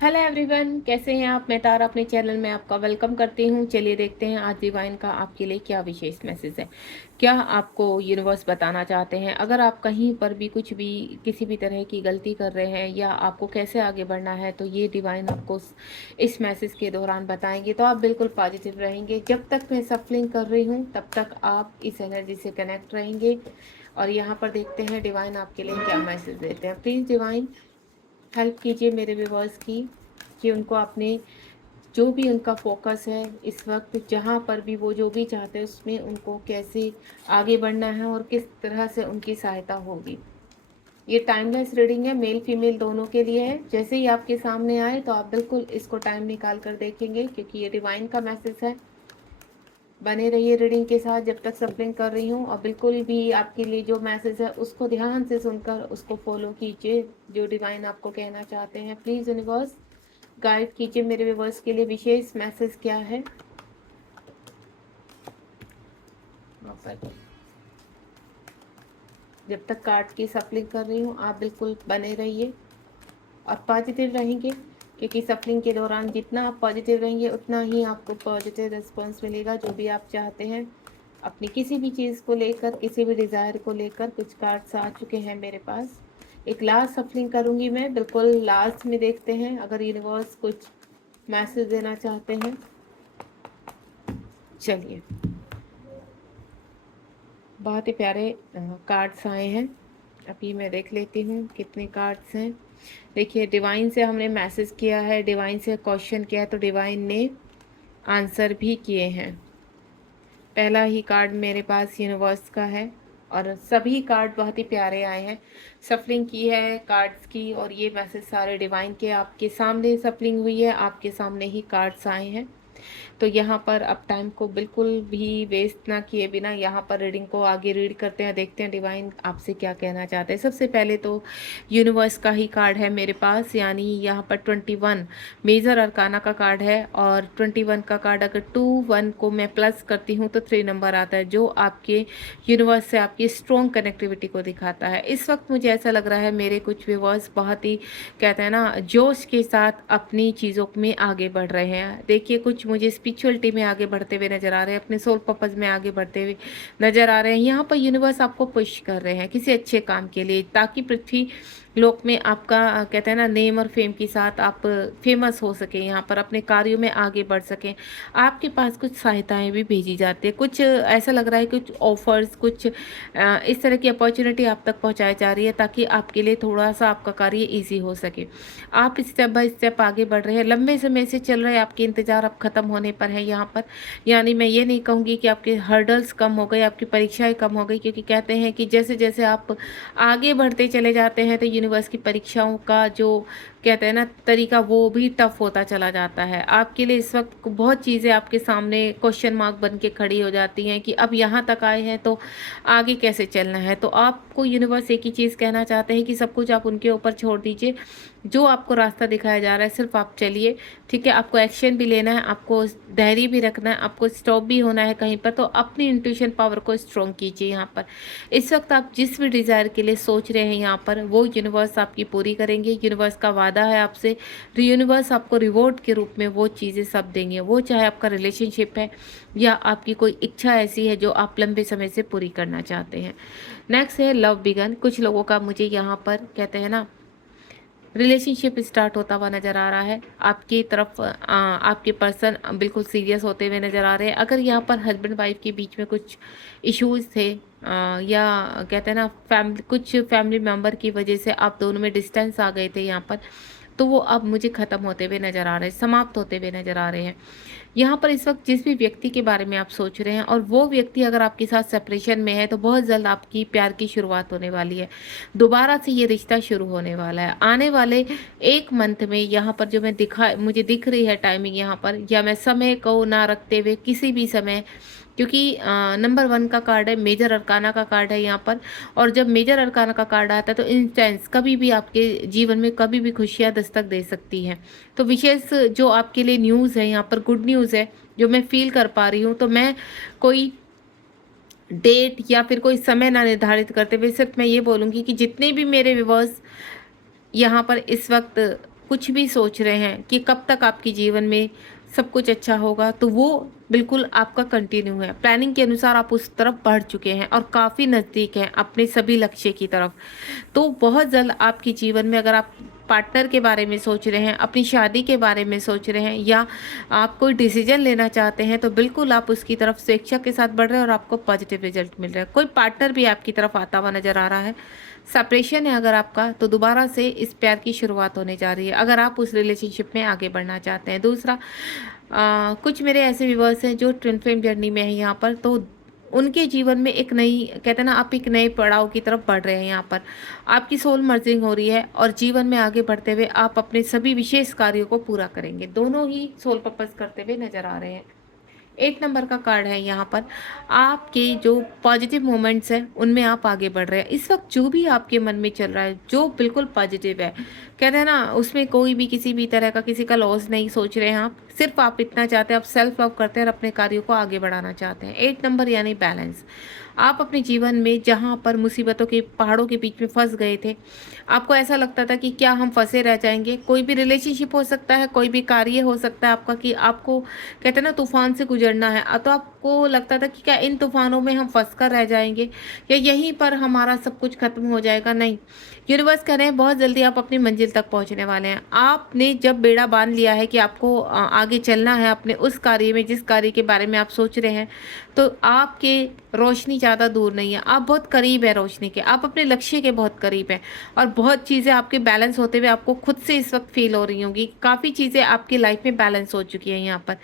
Hello everyone, कैसे हैं आप। मैं तारा अपने चैनल में आपका वेलकम करती हूं। चलिए देखते हैं आज डिवाइन का आपके लिए क्या विशेष मैसेज है। क्या आपको यूनिवर्स बताना चाहते हैं। अगर आप कहीं पर भी कुछ भी किसी भी तरह की गलती कर रहे हैं या आपको कैसे आगे बढ़ना है, तो ये डिवाइन आपको इस मैसेज के दौरान बताएंगे, तो आप बिल्कुल पॉजिटिव रहेंगे। जब तक मैं सफलिंग कर रही हूँ तब तक आप इस एनर्जी से कनेक्ट रहेंगे। और यहाँ पर देखते हैं डिवाइन आपके लिए क्या मैसेज देते हैं। प्लीज़ डिवाइन हेल्प कीजिए मेरे व्यूवर्स की, कि उनको अपने जो भी उनका फोकस है इस वक्त, जहाँ पर भी वो जो भी चाहते हैं उसमें उनको कैसे आगे बढ़ना है और किस तरह से उनकी सहायता होगी। ये टाइमलेस रीडिंग है, मेल फीमेल दोनों के लिए है। जैसे ही आपके सामने आए तो आप बिल्कुल इसको टाइम निकाल कर देखेंगे, क्योंकि ये डिवाइन का मैसेज है। बने रहिए रीडिंग के साथ जब तक सफरिंग कर रही हूँ, और बिल्कुल भी आपके लिए जो मैसेज है उसको ध्यान से सुनकर उसको फॉलो कीजिए, जो डिवाइन आपको कहना चाहते हैं। प्लीज़ यूनिवर्स गाइड कीजिए मेरे व्यूवर्स के लिए विशेष मैसेज क्या है। जब तक कार्ड की सफलिंग कर रही हूँ आप बिल्कुल बने रहिए और पॉजिटिव रहेंगे, क्योंकि सफरिंग के दौरान जितना आप पॉजिटिव रहेंगे उतना ही आपको पॉजिटिव रिस्पॉन्स मिलेगा। जो भी आप चाहते हैं अपनी किसी भी चीज़ को लेकर, किसी भी डिज़ायर को लेकर, कुछ कार्ड्स आ चुके हैं मेरे पास। एक लास्ट सफरिंग करूँगी मैं, बिल्कुल लास्ट में देखते हैं अगर यूनिवर्स कुछ मैसेज देना चाहते हैं। चलिए, बहुत ही प्यारे कार्ड्स आए हैं। अभी मैं देख लेती हूँ कितने कार्ड्स हैं। देखिए, डिवाइन से हमने मैसेज किया है, डिवाइन से क्वेश्चन किया है, तो डिवाइन ने आंसर भी किए हैं। पहला ही कार्ड मेरे पास यूनिवर्स का है और सभी कार्ड बहुत ही प्यारे आए हैं। सफलिंग की है कार्ड्स की, और ये मैसेज सारे डिवाइन के आपके सामने सफलिंग हुई है, आपके सामने ही कार्ड्स आए हैं। तो यहाँ पर अब टाइम को बिल्कुल भी वेस्ट ना किए बिना यहाँ पर रीडिंग को आगे रीड करते हैं, देखते हैं डिवाइन आपसे क्या कहना चाहते हैं। सबसे पहले तो यूनिवर्स का ही कार्ड है मेरे पास, यानी यहाँ पर 21 मेजर अरकाना का कार्ड है। और 21 का कार्ड अगर 21 को मैं प्लस करती हूँ तो 3 नंबर आता है, जो आपके यूनिवर्स से आपकी स्ट्रॉन्ग कनेक्टिविटी को दिखाता है। इस वक्त मुझे ऐसा लग रहा है मेरे कुछ व्यूवर्स बहुत ही, कहते हैं ना, जोश के साथ अपनी चीज़ों में आगे बढ़ रहे हैं। देखिए, कुछ मुझे स्पिरिचुअलिटी में आगे बढ़ते हुए नज़र आ रहे हैं, अपने सोल पर्पस में आगे बढ़ते हुए नज़र आ रहे हैं। यहाँ पर यूनिवर्स आपको पुश कर रहे हैं किसी अच्छे काम के लिए, ताकि पृथ्वी लोक में आपका, कहते हैं ना, नेम और फेम के साथ आप फेमस हो सके, यहाँ पर अपने कार्यों में आगे बढ़ सकें। आपके पास कुछ सहायताएं भी भेजी जाती है, कुछ ऐसा लग रहा है कुछ ऑफर्स, कुछ इस तरह की अपॉर्चुनिटी आप तक पहुंचाई जा रही है, ताकि आपके लिए थोड़ा सा आपका कार्य इजी हो सके। आप स्टेप बाय स्टेप आगे बढ़ रहे हैं, लंबे समय से चल रहे आपके इंतजार अब खत्म होने पर है यहाँ पर। यानी मैं ये नहीं कहूँगी कि आपके हर्डल्स कम हो गए, आपकी परीक्षाएं कम हो गई, क्योंकि कहते हैं कि जैसे जैसे आप आगे बढ़ते चले जाते हैं तो यूनिवर्स की परीक्षाओं का जो, कहते हैं ना, तरीका, वो भी टफ होता चला जाता है। आपके लिए इस वक्त बहुत चीज़ें आपके सामने क्वेश्चन मार्क बन के खड़ी हो जाती हैं कि अब यहाँ तक आए हैं तो आगे कैसे चलना है। तो आपको यूनिवर्स एक ही चीज़ कहना चाहते हैं कि सब कुछ आप उनके ऊपर छोड़ दीजिए। जो आपको रास्ता दिखाया जा रहा है सिर्फ आप चलिए, ठीक है। आपको एक्शन भी लेना है, आपको धैर्य भी रखना है, आपको स्टॉप भी होना है कहीं पर। तो अपनी इंट्यूशन पावर को स्ट्रॉन्ग कीजिए। यहाँ पर इस वक्त आप जिस भी डिज़ायर के लिए सोच रहे हैं यहाँ पर, वो यूनिवर्स आपकी पूरी करेंगे। यूनिवर्स का वादा है आपसे, तो यूनिवर्स आपको रिवॉर्ड के रूप में वो चीज़ें सब देंगे। वो चाहे आपका रिलेशनशिप है या आपकी कोई इच्छा ऐसी है जो आप लंबे समय से पूरी करना चाहते हैं। नेक्स्ट है लव बिगन। कुछ लोगों का मुझे यहाँ पर, कहते हैं ना, रिलेशनशिप स्टार्ट होता हुआ नज़र आ रहा है। आपकी तरफ आपके पर्सन बिल्कुल सीरियस होते हुए नज़र आ रहे हैं। अगर यहाँ पर हस्बैंड वाइफ के बीच में कुछ इश्यूज थे, या कहते हैं ना, कुछ फैमिली मेम्बर की वजह से आप दोनों में डिस्टेंस आ गए थे यहाँ पर, तो वो अब मुझे ख़त्म होते हुए नज़र आ रहे हैं, समाप्त होते हुए नज़र आ रहे हैं। यहाँ पर इस वक्त जिस भी व्यक्ति के बारे में आप सोच रहे हैं, और वो व्यक्ति अगर आपके साथ सेपरेशन में है, तो बहुत जल्द आपकी प्यार की शुरुआत होने वाली है। दोबारा से ये रिश्ता शुरू होने वाला है आने वाले 1 मंथ में। यहाँ पर जो मुझे दिख रही है टाइमिंग यहाँ पर, या मैं समय को ना रखते हुए किसी भी समय, क्योंकि नंबर 1 का कार्ड है, मेजर अरकाना का कार्ड है यहाँ पर। और जब मेजर अरकाना का कार्ड आता है तो इंस्टेंस कभी भी आपके जीवन में कभी भी खुशियाँ दस्तक दे सकती हैं। तो विशेष जो आपके लिए न्यूज़ है यहाँ पर, गुड न्यूज़ है जो मैं फील कर पा रही हूँ। तो मैं कोई डेट या फिर कोई समय ना निर्धारित करते हुए सिर्फ मैं ये बोलूँगी कि जितने भी मेरे व्यूवर्स यहाँ पर इस वक्त कुछ भी सोच रहे हैं कि कब तक आपके जीवन में सब कुछ अच्छा होगा, तो वो बिल्कुल आपका कंटिन्यू है। प्लानिंग के अनुसार आप उस तरफ बढ़ चुके हैं और काफ़ी नज़दीक हैं अपने सभी लक्ष्य की तरफ। तो बहुत जल्द आपके जीवन में, अगर आप पार्टनर के बारे में सोच रहे हैं, अपनी शादी के बारे में सोच रहे हैं, या आप कोई डिसीजन लेना चाहते हैं, तो बिल्कुल आप उसकी तरफ स्वेच्छा के साथ बढ़ रहे हैं और आपको पॉजिटिव रिजल्ट मिल रहा है। कोई पार्टनर भी आपकी तरफ आता हुआ नजर आ रहा है। सेपरेशन है अगर आपका, तो दोबारा से इस प्यार की शुरुआत होने जा रही है, अगर आप उस रिलेशनशिप में आगे बढ़ना चाहते हैं। दूसरा, कुछ मेरे ऐसे व्यूअर्स हैं जो ट्विन फ्लेम जर्नी में है यहाँ पर, तो उनके जीवन में एक नई, कहते हैं ना, आप एक नए पड़ाव की तरफ बढ़ रहे हैं। यहाँ पर आपकी सोल मर्जिंग हो रही है और जीवन में आगे बढ़ते हुए आप अपने सभी विशेष कार्यों को पूरा करेंगे। दोनों ही सोल पर्पस करते हुए नजर आ रहे हैं। 8 नंबर का कार्ड है यहाँ पर। आपके जो पॉजिटिव मोमेंट्स हैं उनमें आप आगे बढ़ रहे हैं। इस वक्त जो भी आपके मन में चल रहा है जो बिल्कुल पॉजिटिव है, कहते हैं ना, उसमें कोई भी किसी भी तरह का किसी का लॉस नहीं सोच रहे हैं आप। सिर्फ आप इतना चाहते हैं, आप सेल्फ लव करते हैं और अपने कार्यों को आगे बढ़ाना चाहते हैं। 8 नंबर यानी बैलेंस। आप अपने जीवन में जहाँ पर मुसीबतों के पहाड़ों के बीच में फंस गए थे, आपको ऐसा लगता था कि क्या हम फंसे रह जाएंगे। कोई भी रिलेशनशिप हो सकता है, कोई भी कार्य हो सकता है आपका, कि आपको, कहते हैं ना, तूफान से गुजरना है, तो आपको लगता था कि क्या इन तूफानों में हम फंस कर रह जाएंगे या यहीं पर हमारा सब कुछ खत्म हो जाएगा। नहीं, यूनिवर्स कह रहे हैं बहुत जल्दी आप अपनी मंजिल तक पहुंचने वाले हैं। आपने जब बेड़ा बांध लिया है कि आपको आगे चलना है अपने उस कार्य में जिस कार्य के बारे में आप सोच रहे हैं, तो आपके रोशनी ज़्यादा दूर नहीं है, आप बहुत करीब है रोशनी के, आप अपने लक्ष्य के बहुत करीब हैं। और बहुत चीज़ें आपके बैलेंस होते हुए आपको खुद से इस वक्त फील हो रही होंगी। काफ़ी चीज़ें आपकी लाइफ में बैलेंस हो चुकी हैं। यहाँ पर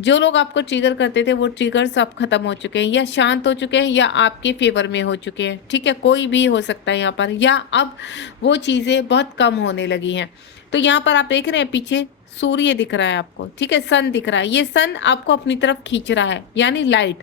जो लोग आपको ट्रिगर करते थे वो ट्रिगर्स अब खत्म हो चुके हैं, या शांत हो चुके हैं, या आपके फेवर में हो चुके हैं। ठीक है, कोई भी हो सकता है यहाँ पर, या अब वो चीज़ें बहुत कम होने लगी हैं। तो यहाँ पर आप देख रहे हैं पीछे सूर्य दिख रहा है आपको, ठीक है, सन दिख रहा है। ये सन आपको अपनी तरफ खींच रहा है, यानी लाइट।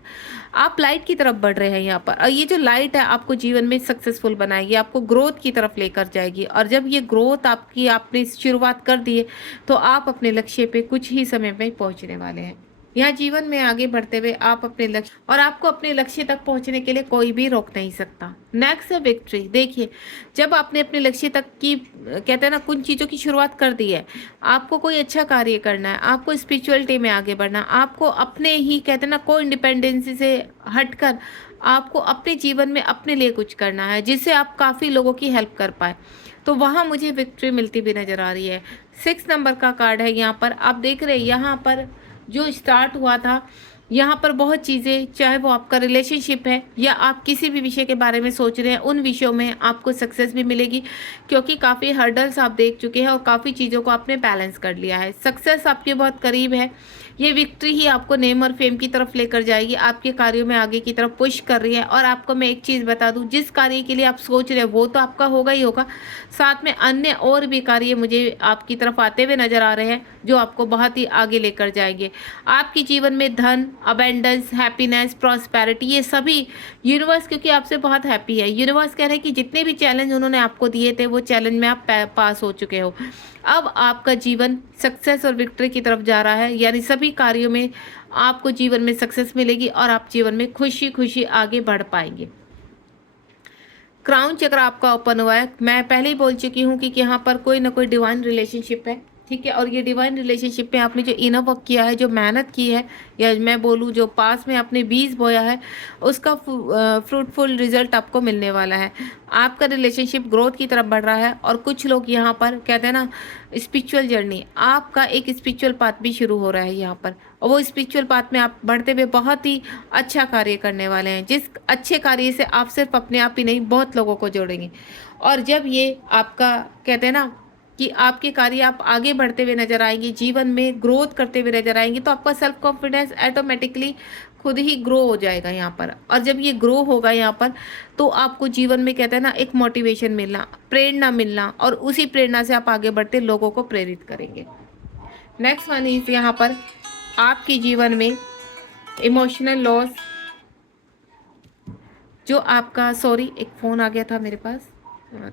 आप लाइट की तरफ बढ़ रहे हैं यहाँ पर, और ये जो लाइट है आपको जीवन में सक्सेसफुल बनाएगी, आपको ग्रोथ की तरफ लेकर जाएगी। और जब ये ग्रोथ आपकी, आपने शुरुआत कर दी है, तो आप अपने लक्ष्य पे कुछ ही समय में पहुंचने वाले हैं। यहाँ जीवन में आगे बढ़ते हुए आप अपने लक्ष्य, और आपको अपने लक्ष्य तक पहुंचने के लिए कोई भी रोक नहीं सकता। नेक्स्ट है विक्ट्री। देखिए, जब आपने अपने लक्ष्य तक की, कहते हैं ना, कुछ चीज़ों की शुरुआत कर दी है, आपको कोई अच्छा कार्य करना है, आपको स्पिरिचुअलिटी में आगे बढ़ना, आपको अपने ही, कहते हैं ना, को इंडिपेंडेंसी से हटकर आपको अपने जीवन में अपने लिए कुछ करना है जिससे आप काफ़ी लोगों की हेल्प कर पाए, तो वहाँ मुझे विक्ट्री मिलती भी नज़र आ रही है। 6 नंबर का कार्ड है यहाँ पर। आप देख रहे हैं यहाँ पर जो स्टार्ट हुआ था, यहाँ पर बहुत चीज़ें, चाहे वो आपका रिलेशनशिप है या आप किसी भी विषय के बारे में सोच रहे हैं, उन विषयों में आपको सक्सेस भी मिलेगी, क्योंकि काफ़ी हर्डल्स आप देख चुके हैं और काफ़ी चीज़ों को आपने बैलेंस कर लिया है। सक्सेस आपके बहुत करीब है। ये विक्ट्री ही आपको नेम और फेम की तरफ लेकर जाएगी, आपके कार्यों में आगे की तरफ पुश कर रही है। और आपको मैं एक चीज़ बता दूं, जिस कार्य के लिए आप सोच रहे हैं वो तो आपका होगा ही होगा, साथ में अन्य और भी कार्य मुझे आपकी तरफ आते हुए नजर आ रहे हैं जो आपको बहुत ही आगे लेकर जाएंगे। आपके जीवन में धन, अबेंडेंस, हैप्पीनेस, प्रॉस्पेरिटी, ये सभी यूनिवर्स, क्योंकि आपसे बहुत हैप्पी है। यूनिवर्स कह रहे हैं कि जितने भी चैलेंज उन्होंने आपको दिए थे वो चैलेंज में आप पास हो चुके हो। अब आपका जीवन सक्सेस और विक्ट्री की तरफ जा रहा है, यानी सभी कार्यों में आपको जीवन में सक्सेस मिलेगी और आप जीवन में खुशी खुशी आगे बढ़ पाएंगे। क्राउन चक्र आपका ओपन हुआ है। मैं पहले ही बोल चुकी हूँ कि यहाँ पर कोई ना कोई डिवाइन रिलेशनशिप है, ठीक है। और ये डिवाइन रिलेशनशिप में आपने जो इनर वर्क किया है, जो मेहनत की है, या मैं बोलूँ जो पास में आपने बीज बोया है, उसका फ्रूटफुल रिजल्ट आपको मिलने वाला है। आपका रिलेशनशिप ग्रोथ की तरफ बढ़ रहा है। और कुछ लोग यहाँ पर, कहते हैं ना, स्पिरिचुअल जर्नी, आपका एक स्पिरिचुअल पाथ भी शुरू हो रहा है यहाँ पर, और वो स्पिरिचुअल पाथ में आप बढ़ते हुए बहुत ही अच्छा कार्य करने वाले हैं, जिस अच्छे कार्य से आप सिर्फ अपने आप ही नहीं, बहुत लोगों को जोड़ेंगे। और जब ये आपका, कहते हैं ना, कि आपके कार्य, आप आगे बढ़ते हुए नजर आएंगे, जीवन में ग्रोथ करते हुए नजर आएंगे, तो आपका सेल्फ कॉन्फिडेंस ऑटोमेटिकली खुद ही ग्रो हो जाएगा यहाँ पर। और जब ये ग्रो होगा यहाँ पर, तो आपको जीवन में, कहते हैं ना, एक मोटिवेशन मिलना, प्रेरणा मिलना, और उसी प्रेरणा से आप आगे बढ़ते लोगों को प्रेरित करेंगे। नेक्स्ट वन इज यहाँ पर आपके जीवन में इमोशनल लॉस, जो आपका, सॉरी एक फ़ोन आ गया था मेरे पास,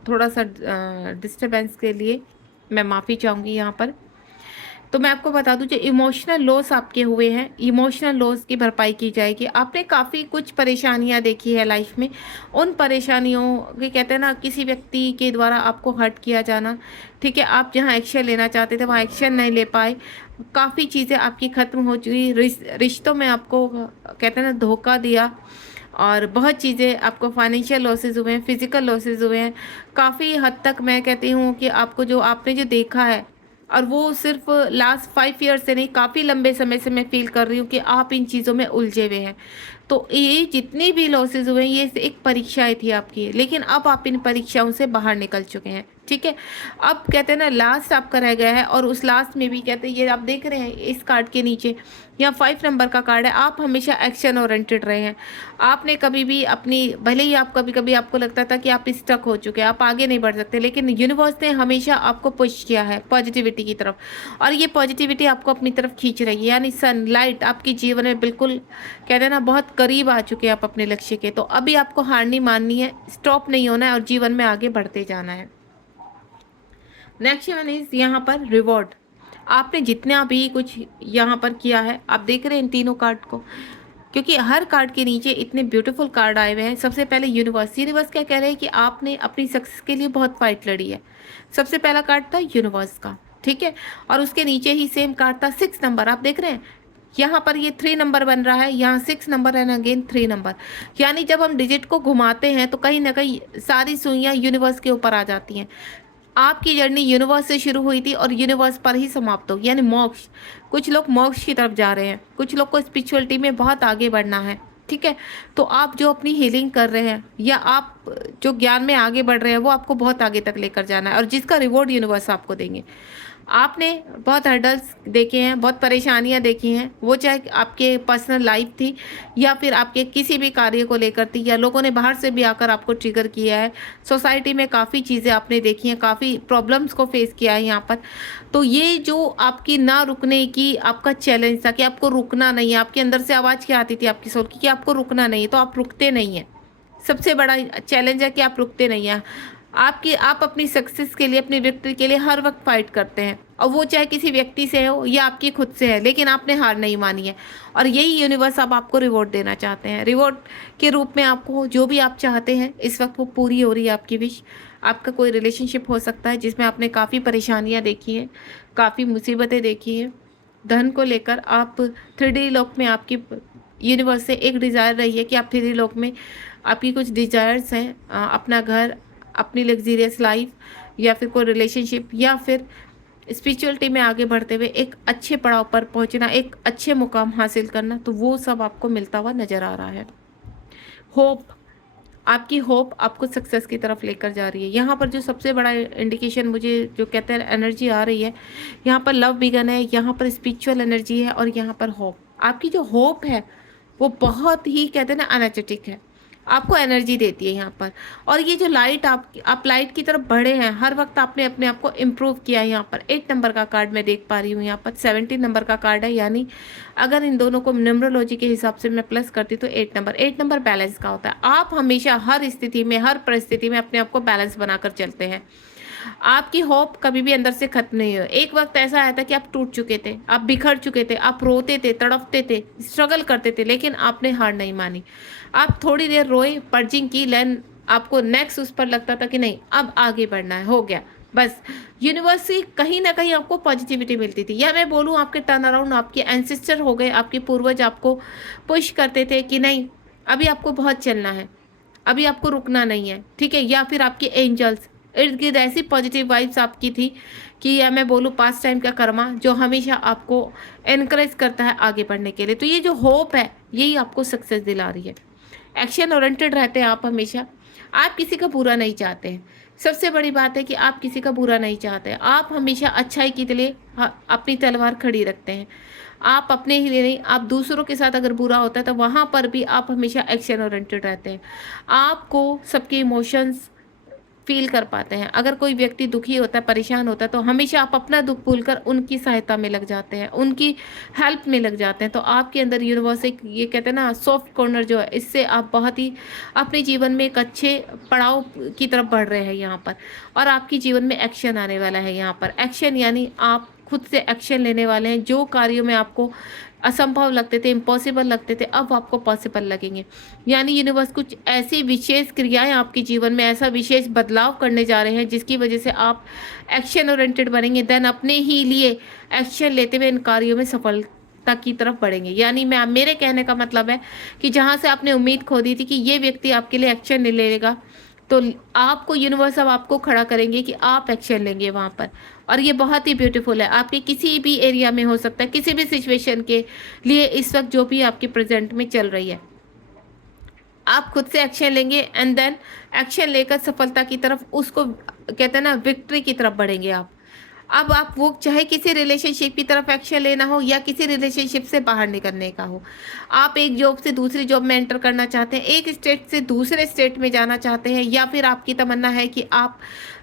थोड़ा सा डिस्टरबेंस के लिए मैं माफ़ी चाहूँगी यहाँ पर। तो मैं आपको बता दूं, जो इमोशनल लॉस आपके हुए हैं, इमोशनल लॉस की भरपाई की जाएगी। आपने काफ़ी कुछ परेशानियां देखी है लाइफ में, उन परेशानियों के कहते हैं ना, किसी व्यक्ति के द्वारा आपको हर्ट किया जाना, ठीक है, आप जहां एक्शन लेना चाहते थे वहां एक्शन नहीं ले पाए, काफ़ी चीज़ें आपकी ख़त्म हो चुकी, रिश्तों में आपको कहते हैं ना धोखा दिया, और बहुत चीज़ें आपको फाइनेंशियल लॉसेज हुए हैं, फिजिकल लॉसेज हुए हैं। काफ़ी हद तक मैं कहती हूँ कि आपको जो आपने जो देखा है, और वो सिर्फ लास्ट 5 ईयर से नहीं, काफ़ी लंबे समय से मैं फील कर रही हूँ कि आप इन चीज़ों में उलझे हुए हैं। तो ये जितनी भी लॉसेज हुए हैं, ये एक परीक्षाएं थी आपकी, लेकिन अब आप इन परीक्षाओं से बाहर निकल चुके हैं, ठीक है। अब कहते हैं ना लास्ट आपका रह गया है, और उस लास्ट में भी कहते हैं, ये आप देख रहे हैं इस कार्ड के नीचे, यहाँ 5 नंबर का कार्ड है। आप हमेशा एक्शन ओरिएंटेड रहे हैं। आपने कभी भी अपनी, भले ही आप कभी कभी आपको लगता था कि आप स्टक हो चुके हैं, आप आगे नहीं बढ़ सकते, लेकिन यूनिवर्स ने हमेशा आपको पुश किया है पॉजिटिविटी की तरफ, और ये पॉजिटिविटी आपको अपनी तरफ खींच रही है, यानी सनलाइट आपके जीवन में बिल्कुल कहते हैं ना बहुत करीब आ चुके हैं आप अपने लक्ष्य के। तो अभी आपको हार नहीं माननी है, स्टॉप नहीं होना है, और जीवन में आगे बढ़ते जाना है। नेक्स्ट वन इज यहाँ पर रिवॉर्ड। आपने जितना भी कुछ यहाँ पर किया है, आप देख रहे हैं इन तीनों कार्ड को, क्योंकि हर कार्ड के नीचे इतने ब्यूटीफुल कार्ड आए हुए हैं। सबसे पहले यूनिवर्स, यूनिवर्स क्या कह रहे हैं कि आपने अपनी सक्सेस के लिए बहुत फाइट लड़ी है। सबसे पहला कार्ड था यूनिवर्स का, ठीक है, और उसके नीचे ही सेम कार्ड था 6 नंबर। आप देख रहे हैं यहाँ पर ये 3 नंबर बन रहा है, यहाँ 6 नंबर एंड अगेन 3 नंबर, यानी जब हम डिजिट को घुमाते हैं तो कहीं ना कहीं सारी सुइयाँ यूनिवर्स के ऊपर आ जाती हैं। आपकी जर्नी यूनिवर्स से शुरू हुई थी और यूनिवर्स पर ही समाप्त होगी, यानी मोक्ष। कुछ लोग मोक्ष की तरफ जा रहे हैं, कुछ लोग को स्पिरिचुअलिटी में बहुत आगे बढ़ना है, ठीक है। तो आप जो अपनी हीलिंग कर रहे हैं, या आप जो ज्ञान में आगे बढ़ रहे हैं, वो आपको बहुत आगे तक लेकर जाना है, और जिसका रिवॉर्ड यूनिवर्स आपको देंगे। आपने बहुत हर्डल्स देखे हैं, बहुत परेशानियां देखी हैं, वो चाहे आपके पर्सनल लाइफ थी, या फिर आपके किसी भी कार्य को लेकर थी, या लोगों ने बाहर से भी आकर आपको ट्रिगर किया है। सोसाइटी में काफ़ी चीज़ें आपने देखी हैं, काफ़ी प्रॉब्लम्स को फेस किया है यहाँ पर। तो ये जो आपकी ना रुकने की आपका चैलेंज था कि आपको रुकना नहीं है, आपके अंदर से आवाज़ क्या आती थी आपकी सोल की कि आपको रुकना नहीं है, तो आप रुकते नहीं हैं। सबसे बड़ा चैलेंज है कि आप रुकते नहीं हैं। आप अपनी सक्सेस के लिए, अपनी विक्ट्री के लिए हर वक्त फाइट करते हैं, और वो चाहे किसी व्यक्ति से हो या आपकी खुद से है, लेकिन आपने हार नहीं मानी है। और यही यूनिवर्स अब आपको रिवॉर्ड देना चाहते हैं। रिवॉर्ड के रूप में आपको जो भी आप चाहते हैं इस वक्त वो पूरी हो रही है आपकी विश। आपका कोई रिलेशनशिप हो सकता है जिसमें आपने काफ़ी परेशानियाँ देखी हैं, काफ़ी मुसीबतें देखी हैं। धन को लेकर आप 3D लोक में, आपकी यूनिवर्स से एक डिज़ायर रही है कि आप 3D लोक में, आपकी कुछ डिज़ायर्स हैं, अपना घर, अपनी लग्जीरियस लाइफ, या फिर कोई रिलेशनशिप, या फिर स्पिरिचुअलिटी में आगे बढ़ते हुए एक अच्छे पड़ाव पर पहुंचना, एक अच्छे मुकाम हासिल करना, तो वो सब आपको मिलता हुआ नज़र आ रहा है। होप, आपकी होप आपको सक्सेस की तरफ लेकर जा रही है। यहाँ पर जो सबसे बड़ा इंडिकेशन मुझे जो कहते हैं एनर्जी आ रही है, यहाँ पर लव बिगन है, यहाँ पर स्पिरिचुअल एनर्जी है, और यहाँ पर होप। आपकी जो होप है वो बहुत ही कहते हैं ना एनर्जेटिक है, आपको एनर्जी देती है यहाँ पर। और ये जो लाइट, आप लाइट की तरफ बढ़े हैं, हर वक्त आपने अपने आप को इम्प्रूव किया है। यहाँ पर 8 नंबर का कार्ड मैं देख पा रही हूँ, यहाँ पर 17 नंबर का कार्ड है, यानी अगर इन दोनों को न्यूमरोलॉजी के हिसाब से मैं प्लस करती तो 8 नंबर बैलेंस का होता है। आप हमेशा हर स्थिति में, हर परिस्थिति में अपने आप को बैलेंस बनाकर चलते हैं। आपकी होप कभी भी अंदर से खत्म नहीं हुई। एक वक्त ऐसा आया था कि आप टूट चुके थे, आप बिखर चुके थे, आप रोते थे, तड़पते थे, स्ट्रगल करते थे, लेकिन आपने हार नहीं मानी। आप थोड़ी देर रोए, पर्जिंग की, लेन आपको नेक्स्ट उस पर लगता था कि नहीं अब आगे बढ़ना है, हो गया बस। यूनिवर्स से कहीं ना कहीं आपको पॉजिटिविटी मिलती थी, या मैं बोलूँ आपके टर्न अराउंड, आपके एंसेस्टर हो गए, आपके पूर्वज आपको पुश करते थे कि नहीं अभी आपको बहुत चलना है, अभी आपको रुकना नहीं है, ठीक है। या फिर आपके एंजल्स इर्द गिर्द ऐसी पॉजिटिव वाइब्स आपकी थी कि, या मैं बोलूँ पास्ट टाइम का कर्मा, जो हमेशा आपको एनकरेज करता है आगे बढ़ने के लिए। तो ये जो होप है यही आपको सक्सेस दिला रही है। एक्शन ओरिएंटेड रहते हैं आप हमेशा, आप किसी का बुरा नहीं चाहते हैं। सबसे बड़ी बात है कि आप किसी का बुरा नहीं चाहते, आप हमेशा अच्छाई के लिए अपनी तलवार खड़ी रखते हैं। आप अपने ही लिए नहीं, आप दूसरों के साथ अगर बुरा होता है तो वहाँ पर भी आप हमेशा एक्शन ओरिएंटेड रहते हैं। आपको सबके इमोशंस फील कर पाते हैं। अगर कोई व्यक्ति दुखी होता है, परेशान होता है, तो हमेशा आप अपना दुख भूलकर उनकी सहायता में लग जाते हैं, उनकी हेल्प में लग जाते हैं। तो आपके अंदर यूनिवर्स एक, ये कहते हैं ना सॉफ्ट कॉर्नर जो है, इससे आप बहुत ही अपने जीवन में एक अच्छे पड़ाव की तरफ बढ़ रहे हैं यहाँ पर। और आपके जीवन में एक्शन आने वाला है यहाँ पर। एक्शन यानी आप खुद से एक्शन लेने वाले हैं। जो कार्यों में आपको असंभव लगते थे, इम्पॉसिबल लगते थे, अब आपको पॉसिबल लगेंगे। यानी यूनिवर्स कुछ ऐसी विशेष क्रियाएं आपके जीवन में, ऐसा विशेष बदलाव करने जा रहे हैं जिसकी वजह से आप एक्शन ओरिएंटेड बनेंगे। देन अपने ही लिए एक्शन लेते हुए इन कार्यों में सफलता की तरफ बढ़ेंगे। यानी मेरे कहने का मतलब है कि जहाँ से आपने उम्मीद खो दी थी कि ये व्यक्ति आपके लिए एक्शन नहीं लेगा, तो आपको यूनिवर्स अब आपको खड़ा करेंगे कि आप एक्शन लेंगे वहाँ पर। और ये बहुत ही ब्यूटीफुल है, आपके किसी भी एरिया में हो सकता है, किसी भी सिचुएशन के लिए इस वक्त जो भी आपकी प्रेजेंट में चल रही है, आप खुद से एक्शन लेंगे एंड देन एक्शन लेकर सफलता की तरफ, उसको कहते हैं ना विक्ट्री की तरफ बढ़ेंगे आप। अब आप वो चाहे किसी रिलेशनशिप की तरफ एक्शन लेना हो या किसी रिलेशनशिप से बाहर निकलने का हो, आप एक जॉब से दूसरी जॉब में एंटर करना चाहते हैं, एक स्टेट से दूसरे स्टेट में जाना चाहते हैं, या फिर आपकी तमन्ना है कि आप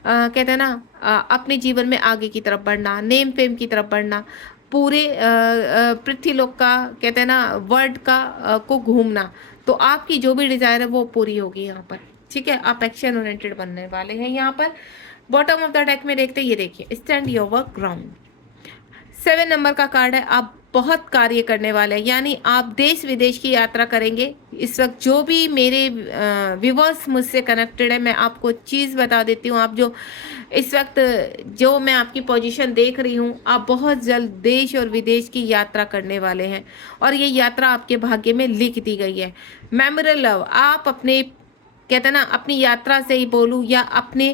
कहते हैं ना अपने जीवन में आगे की तरफ बढ़ना, नेम फेम की तरफ बढ़ना, पूरे पृथ्वीलोक का कहते हैं ना वर्ल्ड का को घूमना, तो आपकी जो भी डिजायर है वो पूरी होगी यहाँ पर। ठीक है, आप एक्शन ओरिएंटेड बनने वाले हैं यहाँ पर। बॉटम ऑफ द डेक में देखते हैं, ये देखिए stand your work ground. 7 number का कार्ड है, आप बहुत कार्य करने वाले हैं, यानी आप देश विदेश की यात्रा करेंगे। इस वक्त जो भी मेरे व्यूवर्स मुझसे कनेक्टेड है, मैं आपको चीज़ बता देती हूँ। आप जो इस वक्त जो मैं आपकी पोजीशन देख रही हूँ, आप बहुत जल्द देश और विदेश की यात्रा करने वाले हैं और ये यात्रा आपके भाग्य में लिख दी गई है। मेमोरल लव, आप अपने कहते हैं ना अपनी यात्रा से ही बोलूँ या अपने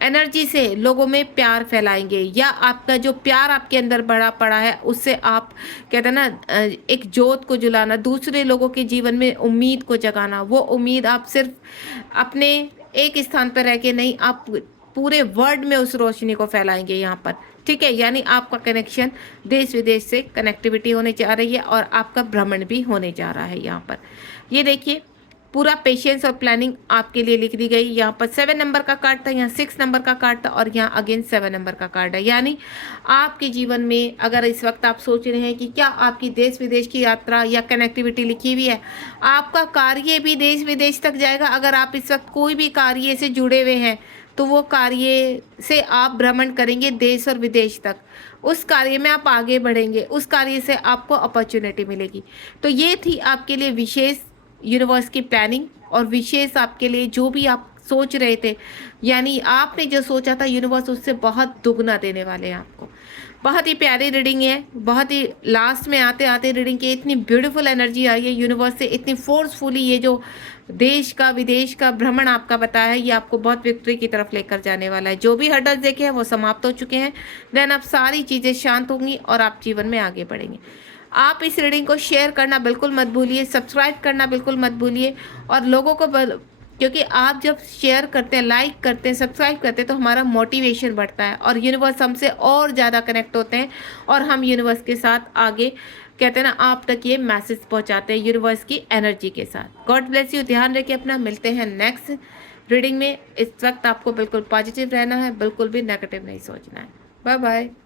एनर्जी से लोगों में प्यार फैलाएंगे, या आपका जो प्यार आपके अंदर बड़ा पड़ा है उससे आप कहते हैं ना एक जोत को जलाना, दूसरे लोगों के जीवन में उम्मीद को जगाना। वो उम्मीद आप सिर्फ अपने एक स्थान पर रह के नहीं, आप पूरे वर्ल्ड में उस रोशनी को फैलाएंगे यहाँ पर। ठीक है, यानी आपका कनेक्शन देश विदेश से कनेक्टिविटी होने जा रही है और आपका भ्रमण भी होने जा रहा है यहाँ पर। ये देखिए पूरा पेशेंस और प्लानिंग आपके लिए लिख दी गई। यहाँ पर 7 नंबर का कार्ड था, यहाँ 6 नंबर का कार्ड था और यहाँ अगेन 7 नंबर का कार्ड है। यानी आपके जीवन में अगर इस वक्त आप सोच रहे हैं कि क्या आपकी देश विदेश की यात्रा या कनेक्टिविटी लिखी हुई है, आपका कार्य भी देश विदेश तक जाएगा। अगर आप इस वक्त कोई भी कार्य से जुड़े हुए हैं तो वो कार्य से आप भ्रमण करेंगे देश और विदेश तक, उस कार्य में आप आगे बढ़ेंगे, उस कार्य से आपको अपॉर्चुनिटी मिलेगी। तो ये थी आपके लिए विशेष यूनिवर्स की प्लानिंग और विशेष आपके लिए जो भी आप सोच रहे थे, यानी आपने जो सोचा था यूनिवर्स उससे बहुत दुगना देने वाले हैं आपको। बहुत ही प्यारी रीडिंग है, बहुत ही लास्ट में आते आते रीडिंग की इतनी ब्यूटीफुल एनर्जी आई है यूनिवर्स से, इतनी फोर्सफुली ये जो देश का विदेश का भ्रमण आपका बताया है, ये आपको बहुत विक्ट्री की तरफ लेकर जाने वाला है। जो भी हर्डल्स देखे हैं वो समाप्त हो चुके हैं, देन अब सारी चीज़ें शांत होंगी और आप जीवन में आगे बढ़ेंगे। आप इस रीडिंग को शेयर करना बिल्कुल मत भूलिए, सब्सक्राइब करना बिल्कुल मत भूलिए और लोगों को क्योंकि आप जब शेयर करते हैं, लाइक करते हैं, सब्सक्राइब करते हैं तो हमारा मोटिवेशन बढ़ता है और यूनिवर्स हमसे और ज़्यादा कनेक्ट होते हैं और हम यूनिवर्स के साथ आगे कहते हैं ना आप तक ये मैसेज पहुंचाते हैं यूनिवर्स की एनर्जी के साथ। गॉड ब्लेस यू, ध्यान रखिए अपना, मिलते हैं नेक्स्ट रीडिंग में। इस वक्त आपको बिल्कुल पॉजिटिव रहना है, बिल्कुल भी नेगेटिव नहीं सोचना है। Bye bye.